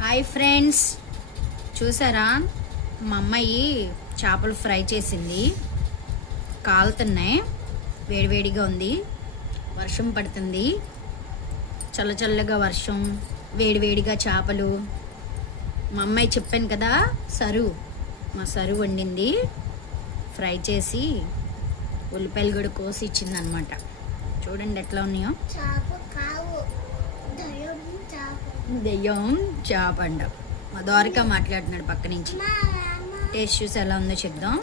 Hi friends, చూసారా మా అమ్మాయి చేపలు ఫ్రై చేసింది. కాలుతున్నాయి, వేడివేడిగా ఉంది. వర్షం పడుతుంది, చల్ల చల్లగా వర్షం, వేడివేడిగా చేపలు. మా అమ్మాయి చెప్పాను కదా, మా సరు వండింది. ఫ్రై చేసి ఉల్లిపాయలు కూడా కోసి ఇచ్చిందనమాట. చూడండి ఎట్లా ఉన్నాయో. దెయ్యం చేప అండ. మా ద్వారక మాట్లాడుతున్నాడు పక్క నుంచి. టేస్ట్ చూసి ఎలా ఉందో చెప్దాం.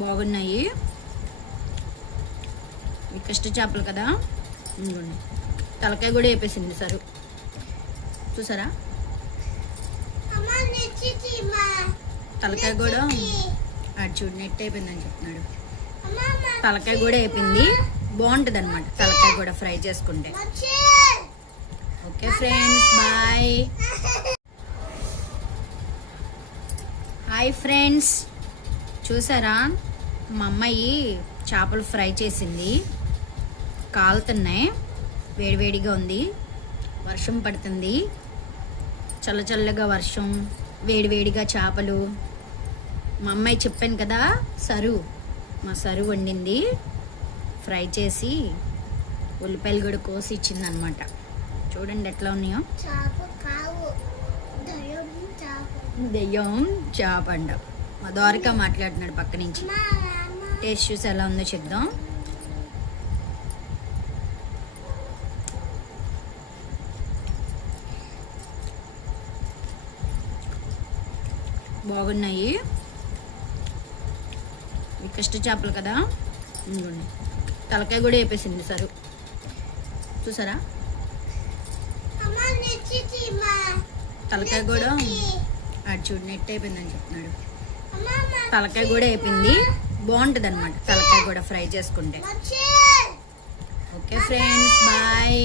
బాగున్నాయి. ఈ కష్ట చేపలు కదా. తలకాయ కూడా వేపేసింది సరు. చూసారా, తలకాయ కూడా చూడు నెట్ అయిపోయిందని చెప్తున్నాడు. తలకాయ కూడా వేపింది, బాగుంటుంది అనమాట. తలకాయ కూడా ఫ్రై చేసుకుంటే. Okay friends, bye. Hi friends, చూసారా మా అమ్మాయి చేపలు ఫ్రై చేసింది. కాలుతున్నాయి, వేడివేడిగా ఉంది. వర్షం పడుతుంది, చల్ల చల్లగా వర్షం, వేడివేడిగా చేపలు. మా అమ్మాయి చెప్పాను కదా, మా సరు వండింది. ఫ్రై చేసి ఉల్లిపాయలు కూడా కోసి ఇచ్చిందనమాట. చూడండి ఎట్లా ఉన్నాయో. దెయ్యం చేప అండ. మా ద్వారక మాట్లాడుతున్నాడు పక్క నుంచి. టేస్ట్ చూసి ఎలా ఉందో చెప్దాం. బాగున్నాయి. ఈ కష్ట చేపలు కదా. తలకాయ కూడా వేపేసింది సరు. చూసారా, తలకాయ కూడా చూడు నెట్ అయిపోయిందని చెప్తున్నాడు. తలకాయ కూడా వేపింది, బాగుంటుంది అనమాట. తలకాయ కూడా ఫ్రై చేసుకుంటే. Okay friends, bye.